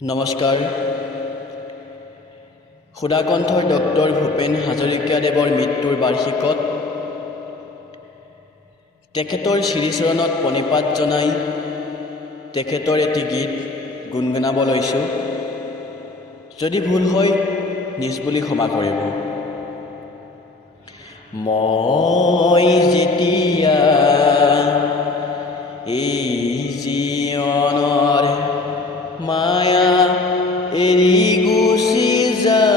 নমস্কাৰ। সুধাকণ্ঠৰ ডক্টৰ ভূপেন হাজৰিকাদেৱৰ মৃত্যুৰ বাৰ্ষিকত তেখেতৰ শ্ৰীচৰণত প্ৰণিপাত জনাই তেখেতৰ এটি গীত গুণগুণাব লৈছোঁ। যদি ভুল হয় নিজ বুলি ক্ষমা কৰিব। মই যেতিয়া এই জীৱনৰ মায়া এৰি গুচি যাওঁ,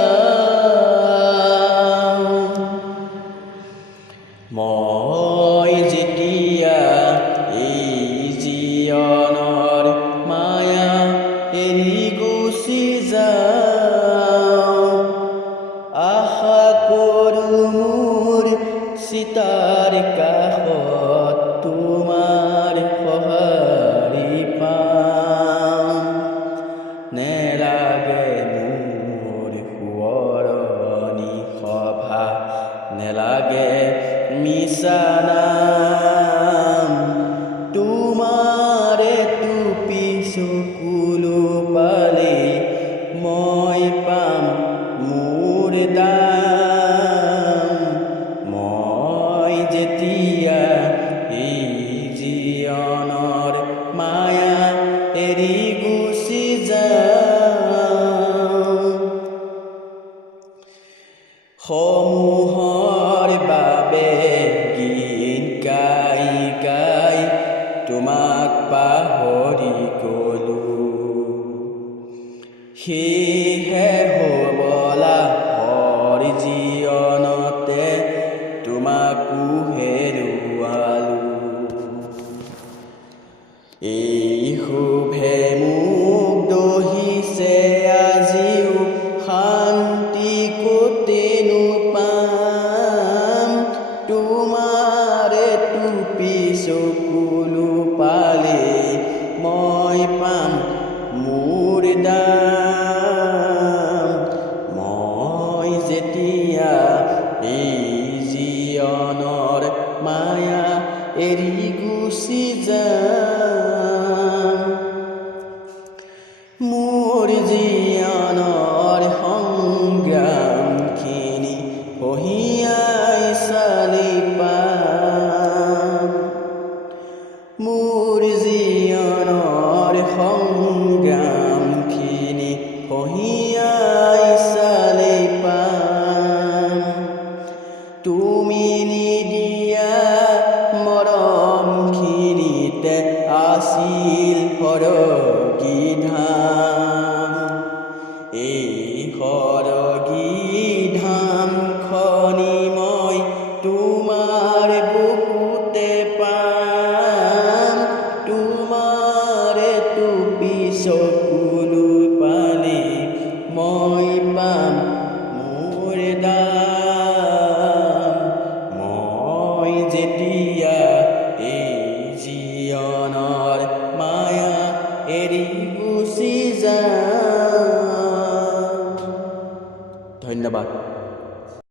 মই যেতিয়া এই জীৱনৰ মায়া এৰি গুচি যাওঁ, আশা কৰোঁ মোৰ চিতাৰ কাষত তোমাৰ সঁহাৰি পাম। নেলাগে মোৰ সোঁৱৰণি সভা, নেলাগে মিছা নাম, তোমাৰে টুপি চকুলো পালে মই পাম মোৰ দাম। মই যেতিয়া এই জীৱনৰ মায়া এৰি গুচি যাওঁ, সমূহৰ বাবে গীত গাই গাই তোমাক পাহৰি গলোঁ, সেয়েহে হ'বলা হৰ জীৱনতে তোমাকো হেৰুৱালোঁ। এই শুভে মোক দহিছে আজিও শান্তি ক'তেনো পাম, তোমাৰে টুপি চকুলো পালে মই পাম মোৰ দাম। মই যেতিয়া এই জীৱনৰ মায়া এৰি গুচি যাম, মোৰ জীৱনৰ সংগ্ৰামখিনি কঢ়িয়াই চালি পাম, মোৰ জীৱনৰ সংগ্ৰামখিনি কঢ়িয়াই চালি পাম। তুমি নিদিয়া মৰমখিনিতে আছিল সৰগী ধাম, এই সৰগী ধামখনি মই তোমাৰ বুকুতে পাম, তোমাৰে টুপি চকুলো পালে মই পাম মোৰ দাম। মই যেতিয়া এই জীৱনৰ মায়া এৰি গুচি যাওঁ। ধন্যবাদ।